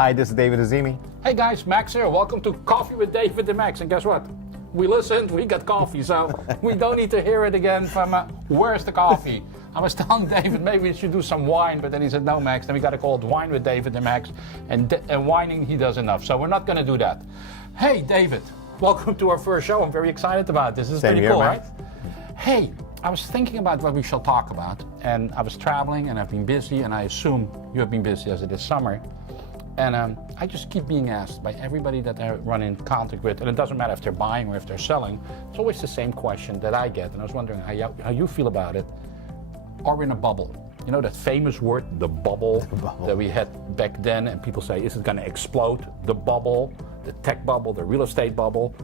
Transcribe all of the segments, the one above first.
Hi, this is David Azimi. Hey guys, Max here. Welcome to Coffee with David and Max. And guess what? We listened, we got coffee, so we don't need to hear it again from where's the coffee? I was telling David maybe we should do some wine, but then he said no, Max. Then we got to call it Wine with David and Max, and whining he does enough. So we're not going to do that. Hey, David, welcome to our first show. I'm very excited about this. This is pretty cool, right? Hey, I was thinking about what we shall talk about, and I was traveling and I've been busy, and I assume you have been busy as it is summer. And I just keep being asked by everybody that I run in contact with, and it doesn't matter if they're buying or if they're selling, it's always the same question that I get, and I was wondering how you feel about it. Are we in a bubble? You know that famous word, the bubble, that we had back then, and people say, is it going to explode? The bubble, the tech bubble, the real estate bubble.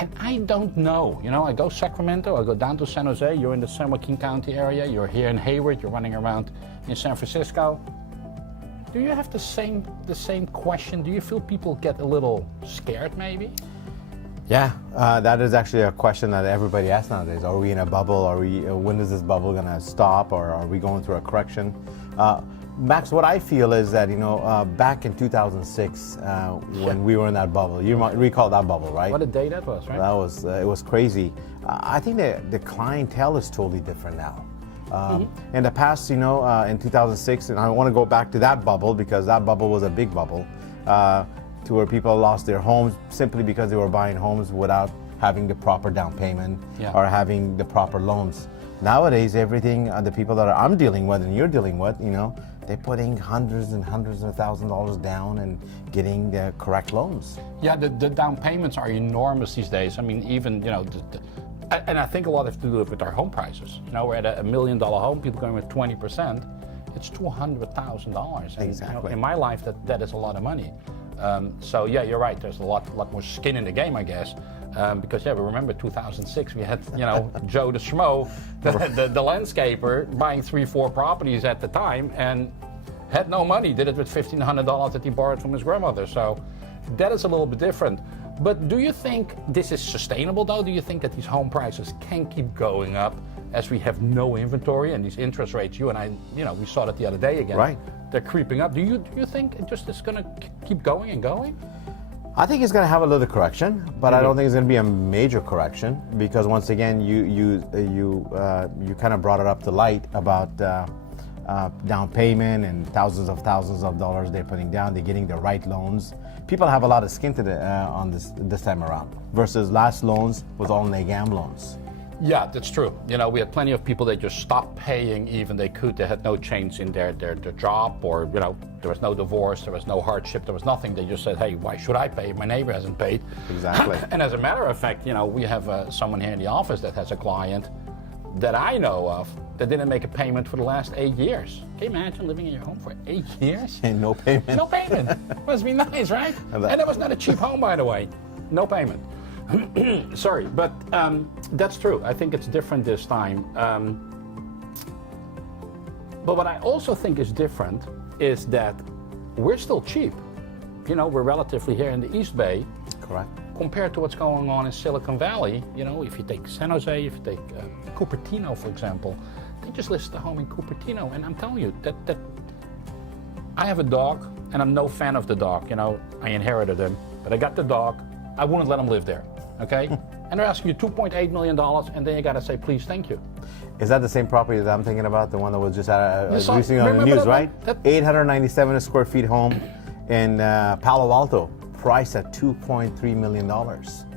And I don't know. You know, I go Sacramento, I go down to San Jose, you're in the San Joaquin County area, you're here in Hayward, you're running around in San Francisco. Do you have the same question? Do you feel people get a little scared maybe? Yeah, that is actually a question that everybody asks nowadays. Are we in a bubble? When is this bubble going to stop, or are we going through a correction? Max, what I feel is that, back in 2006, when we were in that bubble, you might recall that bubble, right? What a day that was, right? It was crazy. I think the clientele is totally different now. In the past, in 2006, and I want to go back to that bubble because that bubble was a big bubble, to where people lost their homes simply because they were buying homes without having the proper down payment or having the proper loans. Nowadays, everything, the people that I'm dealing with and you're dealing with, they're putting hundreds and hundreds of $1,000s down and getting the correct loans. Yeah, the down payments are enormous these days. I mean, even, and I think a lot have to do with our home prices. We're at a $1 million home, people going with 20%, it's $200,000. Exactly. In my life, that is a lot of money. So yeah, you're right. There's a lot more skin in the game, I guess. Because we remember 2006. We had Joe the Schmo, the landscaper, buying 3-4 properties at the time and had no money. Did it with $1,500 that he borrowed from his grandmother. So that is a little bit different. But do you think this is sustainable, though? Do you think that these home prices can keep going up as we have no inventory and these interest rates? You and I, we saw that the other day again. Right. They're creeping up. Do you think it just is going to keep going and going? I think it's going to have a little correction, but I don't think it's going to be a major correction because once again, you kind of brought it up to light about down payment and thousands of dollars they're putting down. They're getting the right loans. People have a lot of skin to on this time around versus last loans was all NAGAM loans. Yeah, that's true. We had plenty of people that just stopped paying even they could. They had no change in their job, or there was no divorce, there was no hardship, there was nothing. They just said, hey, why should I pay? My neighbor hasn't paid. Exactly. And as a matter of fact, we have someone here in the office that has a client that I know of that didn't make a payment for the last 8 years. Can you imagine living in your home for 8 years? And no payment. No payment. Must be nice, right? And that was not a cheap home, by the way. No payment. Sorry, but that's true. I think it's different this time. But what I also think is different is that we're still cheap. We're relatively here in the East Bay. Correct. Compared to what's going on in Silicon Valley. If you take San Jose, if you take Cupertino, for example, they just listed a home in Cupertino, and I'm telling you that I have a dog, and I'm no fan of the dog. I inherited him, but I got the dog. I wouldn't let him live there. Okay? And they're asking you $2.8 million, and then you got to say, please, thank you. Is that the same property that I'm thinking about? The one that was just recently on the news, right? 897 square feet home in Palo Alto, priced at $2.3 million.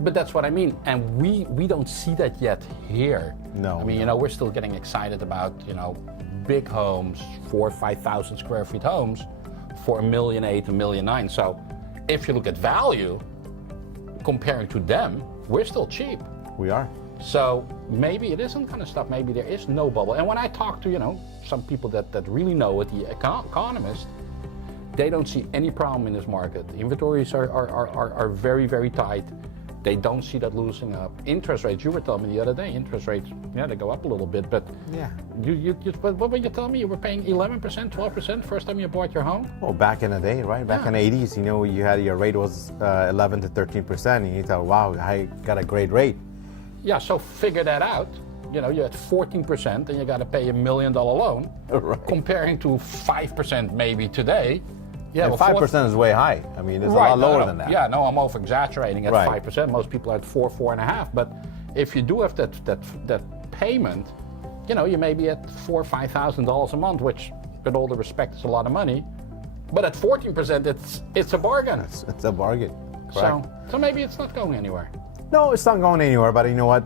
But that's what I mean. And we don't see that yet here. No. I mean, we're still getting excited about, big homes, 4,000 or 5,000 square feet homes for $1.8 million, $1.9 million. So if you look at value, comparing to them, we're still cheap. We are. So maybe it isn't going to stop. Maybe there is no bubble. And when I talk to, some people that really know it, the economists, they don't see any problem in this market. Inventories are very, very tight. They don't see that loosening up. Interest rates, you were telling me the other day, interest rates, they go up a little bit, but what were you telling me? You were paying 11%, 12% first time you bought your home? Well, back in the day, right? Back in the 80s, you had your rate was 11 to 13%, and you thought, wow, I got a great rate. Yeah, so figure that out. You're at 14% and you got to pay $1 million loan, comparing to 5% maybe today. Yeah, and well, 5% is way high. I mean, it's a lot lower than that. Yeah, no, I'm over exaggerating at Right. 5%. Most people are at 4.5. But if you do have that payment, you know, you may be at $4,000 or $5,000 a month, which, with all the respect, is a lot of money. But at 14%, it's a bargain. It's a bargain. Correct. So maybe it's not going anywhere. No, it's not going anywhere. But you know what?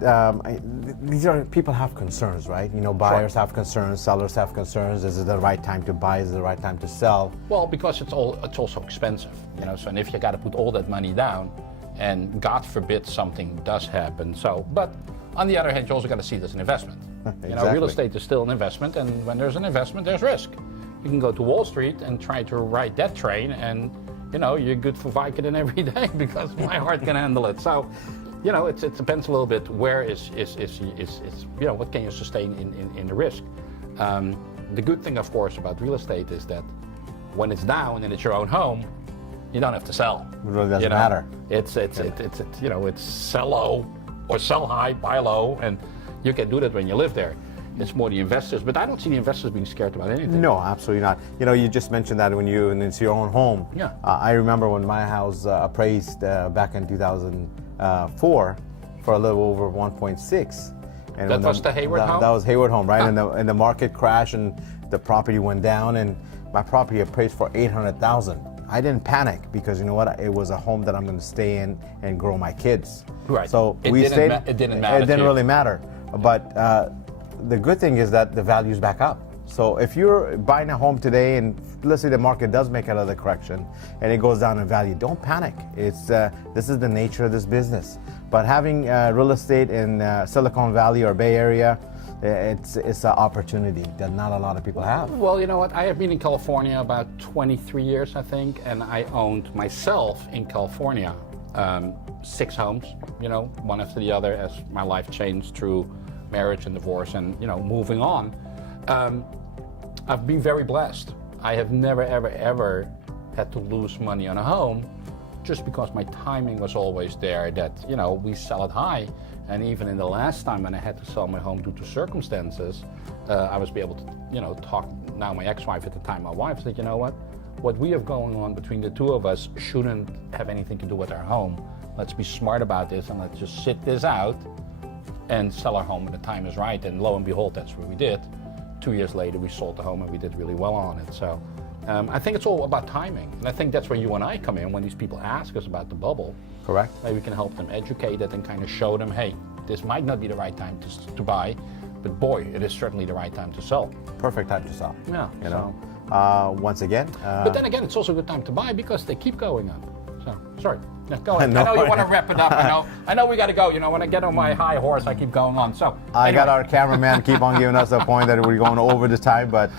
These are people have concerns, right? You know, buyers have concerns, sellers have concerns. Is it the right time to buy? Is it the right time to sell? Well, because it's also expensive, you know. So, and if you got to put all that money down, and God forbid something does happen. So, but on the other hand, you also got to see it as an investment. Exactly. You know, real estate is still an investment, and when there's an investment, there's risk. You can go to Wall Street and try to ride that train, and you know you're good for Vicodin every day because my heart can handle it. So, you know, it depends a little bit where is you know, what can you sustain in the risk. The good thing, of course, about real estate is that when it's down and it's your own home, you don't have to sell. It really doesn't you know? matter. It's you know, it's sell low or sell high, buy low, and you can do that when you live there. It's more the investors, but I don't see the investors being scared about anything. No, absolutely not. You know, you just mentioned that and it's your own home. Yeah. I remember when my house appraised back in 2004 for a little over 1.6. And That was the Hayward home? That was Hayward home, right? And the market crashed and the property went down, and my property appraised for $800,000. I didn't panic because you know what? It was a home that I'm going to stay in and grow my kids. Right. So It we didn't stayed. it didn't matter It to didn't you. really matter. But the good thing is that the value's back up. So if you're buying a home today and let's say the market does make another correction and it goes down in value, don't panic. It's this is the nature of this business. But having real estate in Silicon Valley or Bay Area, it's an opportunity that not a lot of people have. Well, you know what? I have been in California about 23 years, I think, and I owned myself in California 6 homes, you know, one after the other as my life changed through marriage and divorce and, you know, moving on. I've been very blessed. I have never, ever had to lose money on a home just because my timing was always there that, you know, we sell it high. And even in the last time when I had to sell my home due to circumstances, I was able to, you know, talk, now my ex-wife at the time, my wife said, you know what we have going on between the two of us shouldn't have anything to do with our home. Let's be smart about this and let's just sit this out and sell our home when the time is right. And lo and behold, that's what we did. 2 years later, we sold the home and we did really well on it. So I think it's all about timing. And I think that's where you and I come in when these people ask us about the bubble. Correct. Maybe we can help them educate it and kind of show them, hey, this might not be the right time to buy, but boy, it is certainly the right time to sell. Perfect time to sell. Yeah. You know. Once again. But then again, it's also a good time to buy because they keep going up. So, sorry. Yeah, go ahead. No, I know you want to wrap it up. I know we got to go. You know, when I get on my high horse, I keep going on. So I anyway. got our cameraman keep on giving us a point that we're going over the time, but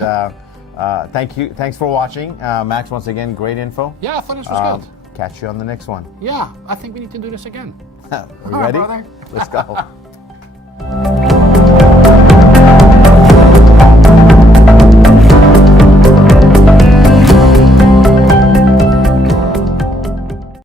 thanks for watching. Max, once again, great info. Yeah, I thought this was good. Catch you on the next one. Yeah, I think we need to do this again. Are you All right, ready? brother. Let's go.